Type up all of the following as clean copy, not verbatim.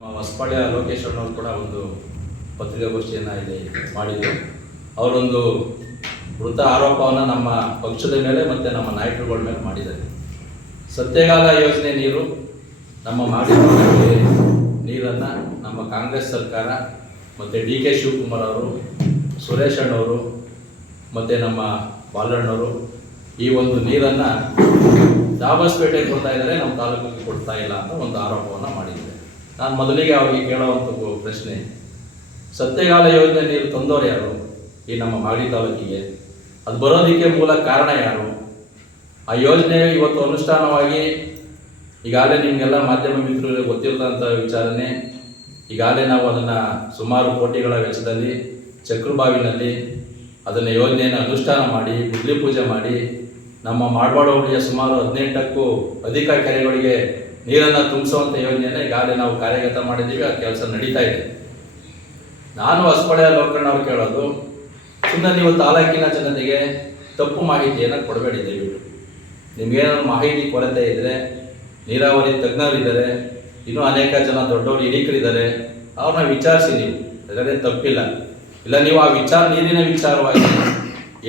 ಹೊಸಪಾಳ್ಯ ಲೋಕೇಶ್ ಅವರು ಕೂಡ ಒಂದು ಪತ್ರಿಕಾಗೋಷ್ಠಿಯನ್ನು ಇಲ್ಲಿ ಮಾಡಿದರು. ಅವರೊಂದು ವೃತ್ತ ಆರೋಪವನ್ನು ನಮ್ಮ ಪಕ್ಷದ ಮೇಲೆ ಮತ್ತು ನಮ್ಮ ನಾಯಕರುಗಳ ಮೇಲೆ ಮಾಡಿದ್ದಾರೆ. ಸತ್ಯಗಾಲ ಯೋಜನೆ ನೀರು ನಮ್ಮ ಮಾಡಿದ ನೀರನ್ನು ನಮ್ಮ ಕಾಂಗ್ರೆಸ್ ಸರ್ಕಾರ ಮತ್ತು DK ಶಿವಕುಮಾರ್ ಅವರು, ಸುರೇಶ್ ಅಣ್ಣವರು ಮತ್ತು ನಮ್ಮ ಬಾಲಣ್ಣವರು ಈ ಒಂದು ನೀರನ್ನು ದಾಬಸ್ಪೇಟೆಗೆ ಕೊಡ್ತಾ ಇದ್ದಾರೆ, ನಮ್ಮ ತಾಲೂಕಿಗೆ ಕೊಡ್ತಾ ಇಲ್ಲ ಅಂತ ಒಂದು ಆರೋಪವನ್ನು ಮಾಡಿದ್ದಾರೆ. ನಾನು ಮೊದಲಿಗೆ ಅವರಿಗೆ ಕೇಳುವಂಥ ಪ್ರಶ್ನೆ, ಸತ್ಯಗಾಲ ಯೋಜನೆ ನೀರು ತಂದವರು ಯಾರು ಈ ನಮ್ಮ ಮಾಗಡಿ ತಾಲೂಕಿಗೆ? ಅದು ಬರೋದಕ್ಕೆ ಮೂಲ ಕಾರಣ ಯಾರು? ಆ ಯೋಜನೆ ಇವತ್ತು ಅನುಷ್ಠಾನವಾಗಿ ಈಗಾಗಲೇ ನಿಮಗೆಲ್ಲ ಮಾಧ್ಯಮ ಮಿತ್ರರಿಗೆ ಗೊತ್ತಿರದಂಥ ವಿಚಾರನೆ. ಈಗಾಗಲೇ ನಾವು ಅದನ್ನು ಸುಮಾರು ಕೋಟಿಗಳ ವೆಚ್ಚದಲ್ಲಿ ಚಕ್ರಬಾವಿನಲ್ಲಿ ಅದನ್ನು ಯೋಜನೆಯನ್ನು ಅನುಷ್ಠಾನ ಮಾಡಿ ಗುದ್ಲಿ ಪೂಜೆ ಮಾಡಿ ನಮ್ಮ ಮಾಡವಾಡ ಹೋಬಳಿಯ ಸುಮಾರು 18ಕ್ಕೂ ಅಧಿಕ ಕೆರೆಗಳಿಗೆ ನೀರನ್ನು ತುಂಬಿಸುವಂಥ ಯೋಜನೆಯನ್ನು ಈಗಾಗಲೇ ನಾವು ಕಾರ್ಯಗತ ಮಾಡಿದ್ದೀವಿ. ಆ ಕೆಲಸ ನಡೀತಾ ಇದೆ. ನಾನು ಹೊಸಪಾಳ್ಯ ಲೋಕಣ್ಣವ್ರು ಕೇಳೋದು, ಸುಮ್ಮನೆ ನೀವು ತಾಲೂಕಿನ ಜನತೆಗೆ ತಪ್ಪು ಮಾಹಿತಿಯನ್ನು ಕೊಡಬೇಡಿ. ದಯವಿಟ್ಟು ನಿಮಗೇನಾದ್ರು ಮಾಹಿತಿ ಕೊರತೆ ಇದ್ದರೆ, ನೀರಾವರಿ ತಜ್ಞರಿದ್ದಾರೆ, ಇನ್ನೂ ಅನೇಕ ಜನ ದೊಡ್ಡವರು ಹಿರಿಕರಿದ್ದಾರೆ, ಅವ್ರನ್ನ ವಿಚಾರಿಸಿ. ನೀವು ಅದರಲ್ಲೇ ತಪ್ಪಿಲ್ಲ. ಇಲ್ಲ ನೀವು ಆ ನೀರಿನ ವಿಚಾರವಾಗಿ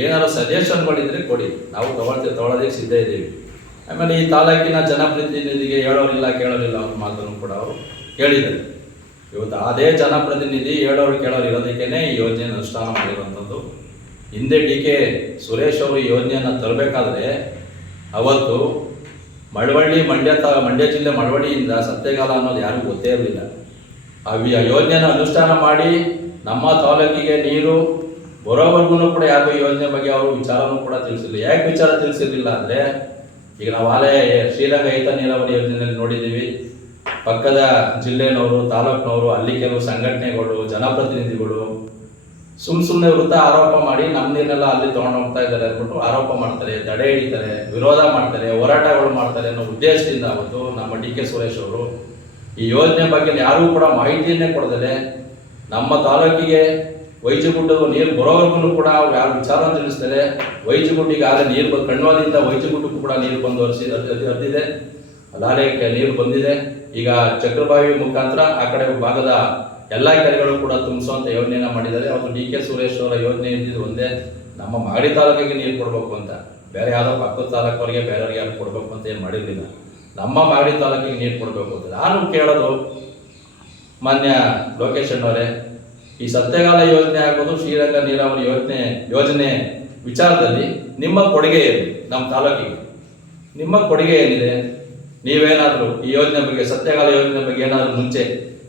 ಏನಾದ್ರು ಸಜೆಷನ್ಗಳಿದ್ರೆ ಕೊಡಿ, ನಾವು ತಗೊಳ್ಳೋದಕ್ಕೆ ಸಿದ್ಧ ಇದ್ದೀವಿ. ಆಮೇಲೆ ಈ ತಾಲೂಕಿನ ಜನಪ್ರತಿನಿಧಿಗೆ ಹೇಳೋರಿಲ್ಲ ಕೇಳೋರಿಲ್ಲ ಅವ್ರ ಮಾತನ್ನು ಕೂಡ ಅವರು ಹೇಳಿದ್ದಾರೆ. ಇವತ್ತು ಅದೇ ಜನಪ್ರತಿನಿಧಿ ಹೇಳೋರು ಕೇಳೋರು ಇರೋದಕ್ಕೇ ಈ ಯೋಜನೆಯನ್ನು ಅನುಷ್ಠಾನ ಮಾಡಿರುವಂಥದ್ದು. ಹಿಂದೆ DK ಸುರೇಶ್ ಅವರು ಈ ಯೋಜನೆಯನ್ನು ತರಬೇಕಾದ್ರೆ ಅವತ್ತು ಮಂಡ್ಯ ಜಿಲ್ಲೆ ಮಳವಳ್ಳಿಯಿಂದ ಸತ್ಯಗಾಲ ಅನ್ನೋದು ಯಾರಿಗೂ ಗೊತ್ತೇ ಇರಲಿಲ್ಲ. ಆ ಯೋಜನೆಯನ್ನು ಅನುಷ್ಠಾನ ಮಾಡಿ ನಮ್ಮ ತಾಲೂಕಿಗೆ ನೀರು ಬರೋವರೆಗೂ ಕೂಡ ಯಾರಿಗೂ ಈ ಯೋಜನೆ ಬಗ್ಗೆ ಅವರು ವಿಚಾರನೂ ಕೂಡ ತಿಳಿಸಿರಲಿಲ್ಲ. ಯಾಕೆ ವಿಚಾರ ತಿಳಿಸಿರಲಿಲ್ಲ ಅಂದರೆ, ಈಗ ನಾವು ಆಲೇ ಶ್ರೀರಂಗ ಹಿತ ನೀರಾವರಿ ಯೋಜನೆಯಲ್ಲಿ ನೋಡಿದ್ದೀವಿ. ಪಕ್ಕದ ಜಿಲ್ಲೆನವರು, ತಾಲೂಕಿನವರು, ಅಲ್ಲಿ ಕೆಲವು ಸಂಘಟನೆಗಳು, ಜನಪ್ರತಿನಿಧಿಗಳು ಸುಮ್ಮನೆ ವೃತ್ತ ಆರೋಪ ಮಾಡಿ ನಮ್ಮ ನೀರನ್ನೆಲ್ಲ ಅಲ್ಲಿ ತೊಗೊಂಡು ಹೋಗ್ತಾ ಇದ್ದಾರೆ ಅಂದ್ಬಿಟ್ಟು ಆರೋಪ ಮಾಡ್ತಾರೆ, ತಡೆ ಹಿಡಿತಾರೆ, ವಿರೋಧ ಮಾಡ್ತಾರೆ, ಹೋರಾಟಗಳು ಮಾಡ್ತಾರೆ ಅನ್ನೋ ಉದ್ದೇಶದಿಂದ ಅವತ್ತು ನಮ್ಮ DK ಸುರೇಶ್ ಅವರು ಈ ಯೋಜನೆ ಬಗ್ಗೆ ಯಾರೂ ಕೂಡ ಮಾಹಿತಿಯನ್ನೇ ಕೊಡದೆ ನಮ್ಮ ತಾಲೂಕಿಗೆ ವೈಜಗುಡ್ಡದ ನೀರು ಬರೋವರೆಗೂ ಕೂಡ ಅವ್ರು ಯಾರು ವಿಚಾರವನ್ನು ತಿಳಿಸ್ತಾರೆ. ವೈಜಗುಡ್ಡಿಗೆ ಆಗ ನೀರು ಕಣ್ವಾದಿಂದ ವೈಜಗುಡ್ಡಕ್ಕೂ ಕೂಡ ನೀರು ಬಂದು ಹರಿದಿದೆ, ಅಲ್ಲಾಲೆ ನೀರು ಬಂದಿದೆ. ಈಗ ಚಕ್ರಬಾವಿ ಮುಖಾಂತರ ಆ ಕಡೆ ಭಾಗದ ಎಲ್ಲ ಕೆರೆಗಳು ಕೂಡ ತುಂಬಿಸುವಂಥ ಯೋಜನೆಯನ್ನು ಮಾಡಿದ್ದಾರೆ. ಅವತ್ತು DK ಸುರೇಶ್ ಅವರ ಯೋಜನೆ ಇದ್ದಿದ್ದು ಒಂದೇ, ನಮ್ಮ ಮಾಗಡಿ ತಾಲೂಕಿಗೆ ನೀರು ಕೊಡಬೇಕು ಅಂತ. ಬೇರೆ ಯಾವುದೋ ಪಕ್ಕದ ತಾಲೂಕವರಿಗೆ ಬೇರೆಯವ್ರಿಗೆ ಯಾರು ಕೊಡಬೇಕು ಅಂತ ಏನು ಮಾಡಿರಲಿಲ್ಲ. ನಮ್ಮ ಮಾಗಡಿ ತಾಲೂಕಿಗೆ ನೀರು ಕೊಡಬೇಕು ಅಂತ ನಾನು ಕೇಳೋದು, ಮಾನ್ಯ ಲೋಕೇಶ್ ಅಣ್ಣವರೇ, ಈ ಸತ್ಯಗಾಲ ಯೋಜನೆ ಆಗ್ಬೋದು, ಶ್ರೀರಂಗ ನೀರಾವರಿ ಯೋಜನೆ ವಿಚಾರದಲ್ಲಿ ನಿಮ್ಮ ಕೊಡುಗೆ ಏನು? ನಮ್ಮ ತಾಲೂಕಿಗೆ ನಿಮ್ಮ ಕೊಡುಗೆ ಏನಿದೆ? ನೀವೇನಾದರೂ ಈ ಯೋಜನೆ ಬಗ್ಗೆ, ಸತ್ಯಗಾಲ ಯೋಜನೆ ಬಗ್ಗೆ ಏನಾದರೂ ಮುಂಚೆ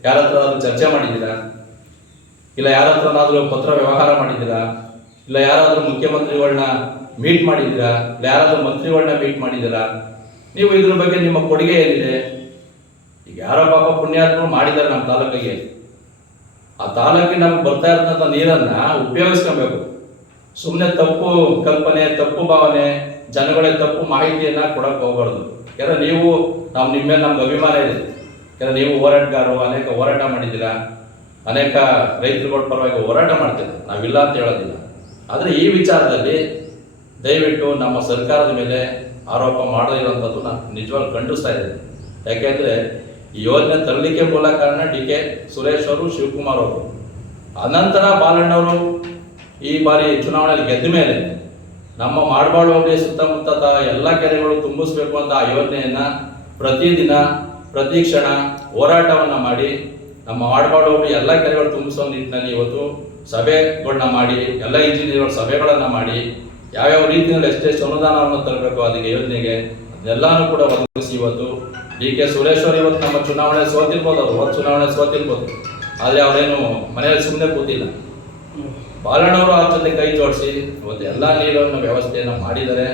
ಯಾರ ಹತ್ರ ಚರ್ಚೆ ಮಾಡಿದ್ದೀರಾ? ಇಲ್ಲ ಯಾರ ಹತ್ರನಾದರೂ ಪತ್ರ ವ್ಯವಹಾರ ಮಾಡಿದ್ದೀರಾ? ಇಲ್ಲ ಯಾರಾದರೂ ಮುಖ್ಯಮಂತ್ರಿಗಳನ್ನ ಮೀಟ್ ಮಾಡಿದ್ದೀರಾ? ಇಲ್ಲ ಯಾರಾದರೂ ಮಂತ್ರಿಗಳನ್ನ ಮೀಟ್ ಮಾಡಿದ್ದೀರಾ? ನೀವು ಇದ್ರ ಬಗ್ಗೆ ನಿಮ್ಮ ಕೊಡುಗೆ ಏನಿದೆ? ಈಗ ಯಾರೋ ಪಾಪ ಪುಣ್ಯಾತ್ಮರು ಮಾಡಿದ್ದಾರೆ ನಮ್ಮ ತಾಲೂಕಿಗೆ. ಆ ತಾಲೂಕಿಗೆ ನಮ್ಗೆ ಬರ್ತಾ ಇರೋಂಥ ನೀರನ್ನು ಉಪಯೋಗಿಸ್ಕೊಬೇಕು. ಸುಮ್ಮನೆ ತಪ್ಪು ಕಲ್ಪನೆ, ತಪ್ಪು ಭಾವನೆ, ಜನಗಳಿಗೆ ತಪ್ಪು ಮಾಹಿತಿಯನ್ನು ಕೊಡಕ್ಕೆ ಹೋಗ್ಬಾರ್ದು. ಯಾಕಂದರೆ ನೀವು ನಿಮ್ಮ ಮೇಲೆ ನಮ್ಗೆ ಅಭಿಮಾನ ಇದೆ. ಯಾಕಂದರೆ ನೀವು ಹೋರಾಟಗಾರರು, ಅನೇಕ ಹೋರಾಟ ಮಾಡಿದ್ದೀರಾ, ಅನೇಕ ರೈತರುಗಳ ಪರವಾಗಿ ಹೋರಾಟ ಮಾಡ್ತೀರಾ, ನಾವಿಲ್ಲ ಅಂತ ಹೇಳೋದಿಲ್ಲ. ಆದರೆ ಈ ವಿಚಾರದಲ್ಲಿ ದಯವಿಟ್ಟು ನಮ್ಮ ಸರ್ಕಾರದ ಮೇಲೆ ಆರೋಪ ಮಾಡದಿರೋಂಥದ್ದು ನಾನು ನಿಜವಾಗ್ಲೂ ಖಂಡಿಸ್ತಾ ಇದ್ದೀನಿ. ಯಾಕೆಂದರೆ ಈ ಯೋಜನೆ ತರಲಿಕ್ಕೆ ಮೂಲ ಕಾರಣ DK ಸುರೇಶ್ ಅವರು, ಶಿವಕುಮಾರ್ ಅವರು. ಅನಂತರ ಬಾಲಣ್ಣವರು ಈ ಬಾರಿ ಚುನಾವಣೆಯಲ್ಲಿ ಗೆದ್ದ ಮೇಲೆ ನಮ್ಮ ಮಾಡವಾಡ ಹೋಬಳಿಯ ಸುತ್ತಮುತ್ತ ಎಲ್ಲ ಕೆರೆಗಳು ತುಂಬಿಸ್ಬೇಕು ಅಂತ ಆ ಯೋಜನೆಯನ್ನು ಪ್ರತಿದಿನ ಪ್ರತಿ ಕ್ಷಣ ಹೋರಾಟವನ್ನು ಮಾಡಿ ನಮ್ಮ ಮಾಡವಾಡ ಹೋಬಳಿ ಎಲ್ಲ ಕೆರೆಗಳು ತುಂಬಿಸೋ ನಿಟ್ಟಿನಲ್ಲಿ ಇವತ್ತು ಸಭೆಗಳನ್ನ ಮಾಡಿ, ಎಲ್ಲ ಇಂಜಿನಿಯರ್ಗಳ ಸಭೆಗಳನ್ನು ಮಾಡಿ, ಯಾವ್ಯಾವ ರೀತಿಯಲ್ಲಿ ಎಷ್ಟೆಷ್ಟು ಅನುದಾನವನ್ನು ತರಬೇಕು ಅದಕ್ಕೆ ಯೋಜನೆಗೆ ಅದೆಲ್ಲನೂ ಕೂಡ ಒದಗಿಸಿ ಇವತ್ತು DK ಸುರೇಶ್ ಅವರು ಇವತ್ತು ನಮ್ಮ ಚುನಾವಣೆ ಸೋತಿರ್ಬೋದು, ಅವರು ಚುನಾವಣೆ ಸೋತಿರ್ಬೋದು, ಆದರೆ ಅವರೇನು ಮನೆಯಲ್ಲಿ ಸುಮ್ಮನೆ ಕೂತಿಲ್ಲ. ಬಾಲಣ್ಣವರು ಅವ್ರ ಜೊತೆ ಕೈ ಜೋಡಿಸಿ ಇವತ್ತು ಎಲ್ಲ ನೀರನ್ನು ವ್ಯವಸ್ಥೆಯನ್ನು ಮಾಡಿದ್ದಾರೆ.